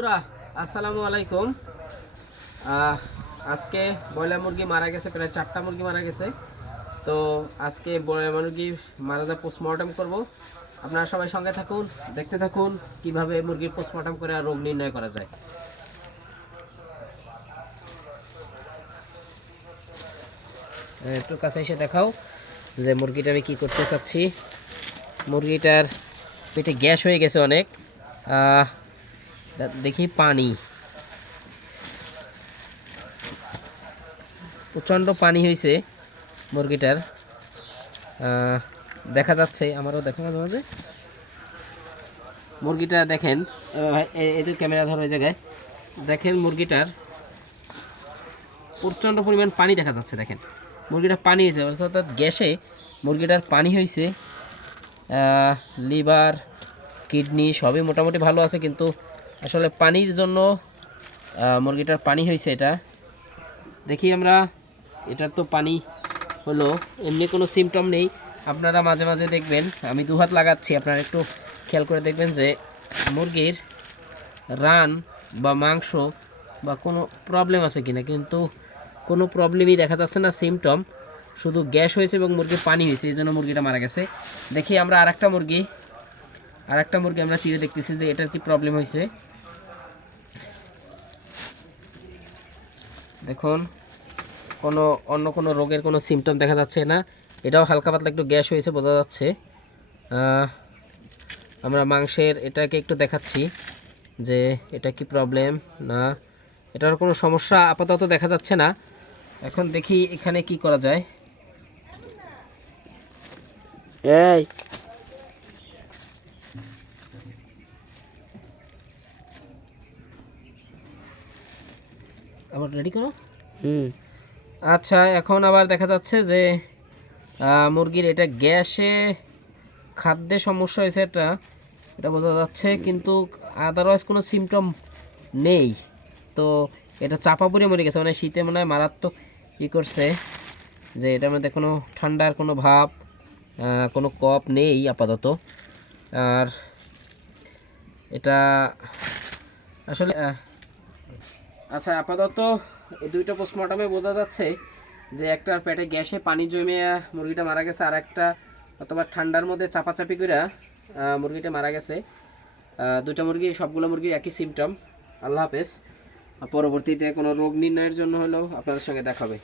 বন্ধুরা আসসালামু আলাইকুম। আজকে ব্রয়লার মুরগি মারা গেছে, প্রায় 4টা মুরগি মারা গেছে। তো আজকে ব্রয়লার মুরগি মারা যা পোস্টমর্টম করব। আপনারা সবাই সঙ্গে থাকুন, দেখতে থাকুন কিভাবে মুরগির পোস্টমর্টম করে আর রোগ নির্ণয় করা যায়। একটু কাছে এসে দেখাও যে মুরগিটা আমি কী করতে চাচ্ছি। মুরগিটার পেটে গ্যাস হয়ে গেছে অনেক। দেখি পানি, প্রচণ্ড পানি হয়েছে মুরগিটার। দেখা যাচ্ছে, আমারও দেখা মাঝে মাঝে। মুরগিটা দেখেন, এদের ক্যামেরা ধরো ওই জায়গায় দেখেন, মুরগিটার প্রচণ্ড পরিমাণ পানি দেখা যাচ্ছে। দেখেন মুরগিটা পানি হয়েছে, অর্থাৎ গ্যাসে মুরগিটার পানি হয়েছে। লিভার, কিডনি সবই মোটামুটি ভালো আছে, কিন্তু আসলে পানির জন্য মুরগিটার পানি হয়েছে। এটা দেখি আমরা, এটার তো পানি হলো, এমনি কোনো সিমটম নেই। আপনারা মাঝে মাঝে দেখবেন আমি দুহাত লাগাচ্ছি, আপনারা একটু খেয়াল করে দেখবেন যে মুরগির রান বা মাংস বা কোনো প্রবলেম আছে কিনা, কিন্তু কোনো প্রবলেমই দেখা যাচ্ছে না। সিমটম শুধু গ্যাস হয়েছে এবং মুরগির পানি হয়েছে, এই জন্য মুরগিটা মারা গেছে। দেখি আমরা আরেকটা মুরগি আমরা চিরে দেখতেছি যে এটার কি প্রবলেম হয়েছে। দেখুন অন্য কোনো রোগের কোনো সিমটম দেখা যাচ্ছে না। এটাও হালকা পাতলা একটু গ্যাস হয়েছে বোঝা যাচ্ছে। আমরা মাংসের এটাকে একটু দেখাচ্ছি যে এটা কি প্রবলেম না, এটার কোনো সমস্যা আপাতত দেখা যাচ্ছে না। এখন দেখি এখানে কি করা যায়। এই আবার রেডি করো। আচ্ছা, এখন আবার দেখা যাচ্ছে যে মুরগির এটা গ্যাসে খাদ্যে সমস্যা হয়েছে, এটা বোঝা যাচ্ছে, কিন্তু আদারওয়াইজ কোনো সিমটম নেই। তো এটা চাপা পড়ে মরে গেছে, মানে শীতে মনে হয় মারাত্মক ই করছে, যে এটার মধ্যে কোনো ঠান্ডার কোনো ভাব, কোনো কফ নেই আপাতত। আর এটা আসলে আচ্ছা, আপাতত এই দুইটা পোস্টমর্টমে বোঝা যাচ্ছে যে একটার পেটে গ্যাসে পানি জমে মুরগিটা মারা গেছে, আর একটা অথবা ঠান্ডার মধ্যে চাপাচাপি করে মুরগিটা মারা গেছে। দুইটা মুরগি, সবগুলো মুরগির একই সিমটম। আল্লাহ হাফেজ। পরবর্তীতে কোনো রোগ নির্ণয়ের জন্য হলেও আপনাদের সঙ্গে দেখাবে।